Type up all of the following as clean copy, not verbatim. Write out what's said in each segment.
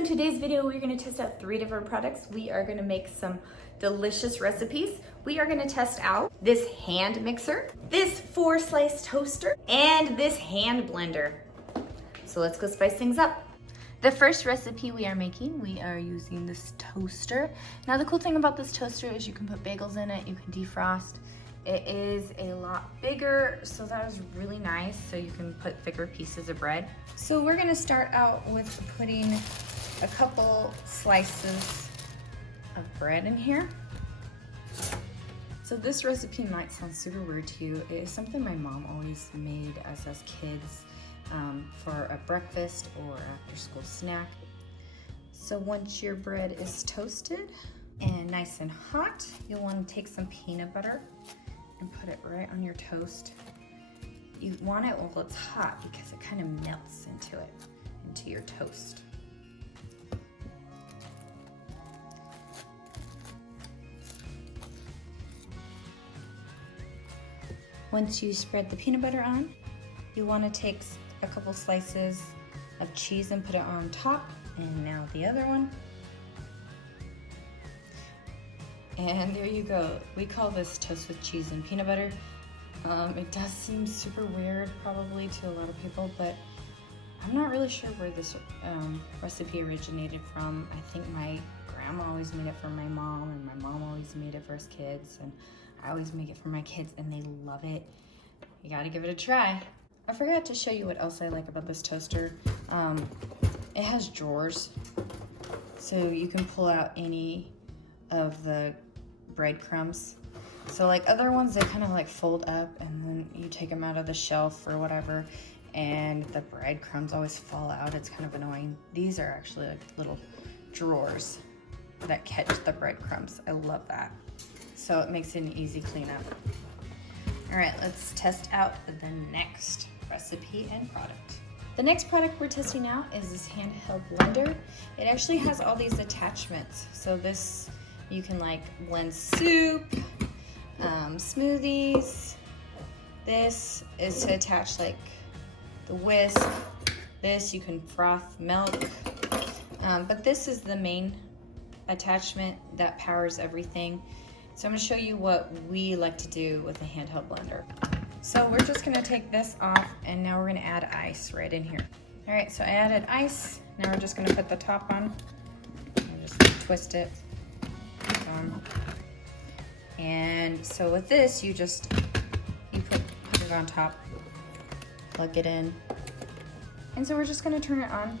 in today's video, we're gonna test out 3 different products. We are gonna make some delicious recipes. We are gonna test out this hand mixer, this 4-slice toaster, and this hand blender. So let's go spice things up. The first recipe we are making, we are using this toaster. Now the cool thing about this toaster is you can put bagels in it, you can defrost. It is a lot bigger, so that is really nice, so you can put thicker pieces of bread. So we're gonna start out with putting a couple slices of bread in here. So this recipe might sound super weird to you. It is something my mom always made us as kids for a breakfast or after school snack. So once your bread is toasted and nice and hot, you'll want to take some peanut butter and put it right on your toast. You want it while it's hot because it kind of melts into your toast. Once you spread the peanut butter on, you want to take a couple slices of cheese and put it on top, and now the other one. And there you go. We call this toast with cheese and peanut butter. It does seem super weird probably to a lot of people, but I'm not really sure where this recipe originated from. I think my grandma always made it for my mom, and my mom always made it for us kids, and I always make it for my kids, and they love it. You gotta give it a try. I forgot to show you what else I like about this toaster. It has drawers, so you can pull out any of the breadcrumbs. So like other ones, they kind of like fold up and then you take them out of the shelf or whatever, and the breadcrumbs always fall out. It's kind of annoying. These are actually like little drawers that catch the breadcrumbs. I love that. So it makes it an easy cleanup. All right, let's test out the next recipe and product. The next product we're testing out is this Handheld Blender. It actually has all these attachments. So this, you can like blend soup, smoothies. This is to attach like the whisk. This, you can froth milk. But this is the main attachment that powers everything. So I'm gonna show you what we like to do with the Handheld Blender. So we're just gonna take this off, and now we're gonna add ice right in here. All right, so I added ice. Now we're just gonna put the top on. And just twist it. And so with this, you put it on top, plug it in. And so we're just gonna turn it on.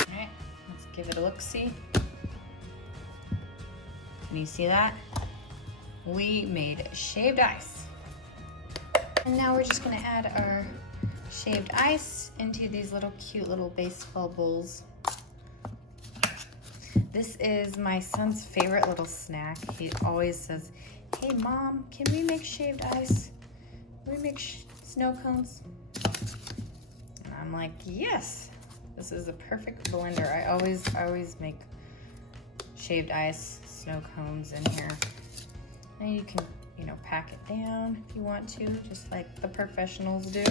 All right, let's give it a look-see. Can you see that? We made shaved ice. And now we're just gonna add our shaved ice into these little cute little baseball bowls. This is my son's favorite little snack. He always says, "Hey Mom, can we make shaved ice? Can we make snow cones?" And I'm like, yes, this is a perfect blender. I always make shaved ice, snow cones in here. And you can, pack it down if you want to, just like the professionals do.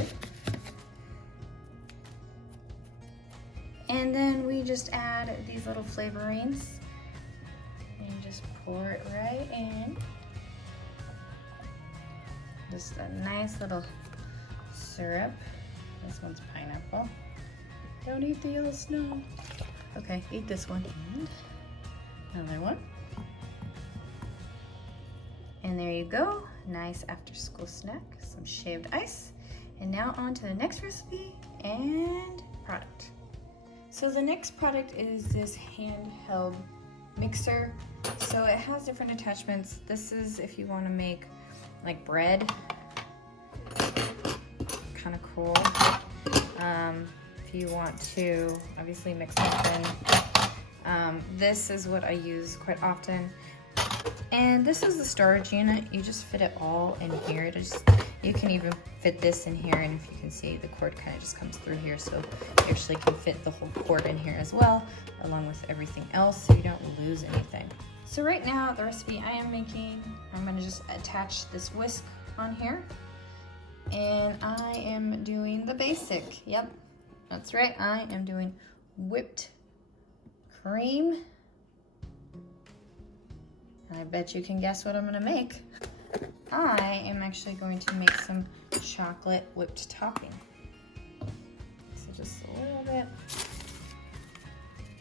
And then we just add these little flavorings and just pour it right in. Just a nice little syrup. This one's pineapple. Don't eat the yellow snow. Okay, eat this one. And another one. And there you go, nice after school snack, some shaved ice. And now on to the next recipe and product. So the next product is this Handheld Mixer. So it has different attachments. This is if you want to make like bread, kind of cool. If you want to obviously mix something. This is what I use quite often. And this is the storage unit. You just fit it all in here. You can even fit this in here, and if you can see, the cord kind of just comes through here, so you actually can fit the whole cord in here as well, along with everything else, so you don't lose anything. So right now, the recipe I am making, I'm gonna just attach this whisk on here, And I am doing the basic. Yep, that's right. I am doing whipped cream. I bet you can guess what I'm gonna make. I am actually going to make some chocolate whipped topping. So just a little bit.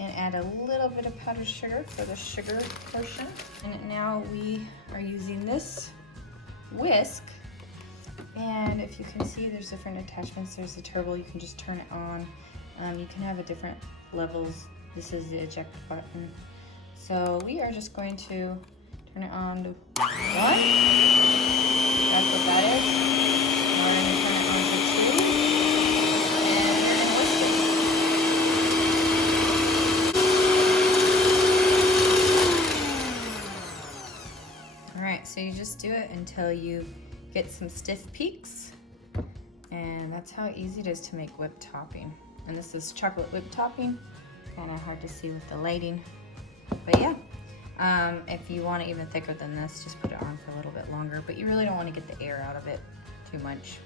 And add a little bit of powdered sugar for the sugar portion. And now we are using this whisk. And if you can see, there's different attachments. There's the turbo, you can just turn it on. You can have a different levels. This is the eject button. So we are just going to turn it on to 1. That's what that is. Now we're going to turn it on to 2. And we're going to whisk it. Alright, so you just do it until you get some stiff peaks. And that's how easy it is to make whipped topping. And this is chocolate whipped topping. Kind of hard to see with the lighting. But yeah. If you want it even thicker than this, just put it on for a little bit longer, but you really don't want to get the air out of it too much.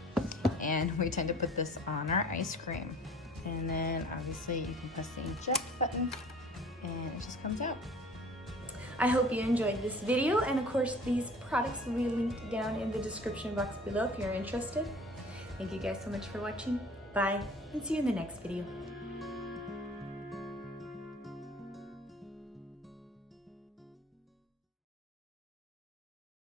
And we tend to put this on our ice cream. And then obviously you can press the eject button and it just comes out. I hope you enjoyed this video, and of course these products will be linked down in the description box below if you're interested. Thank you guys so much for watching. Bye, and see you in the next video.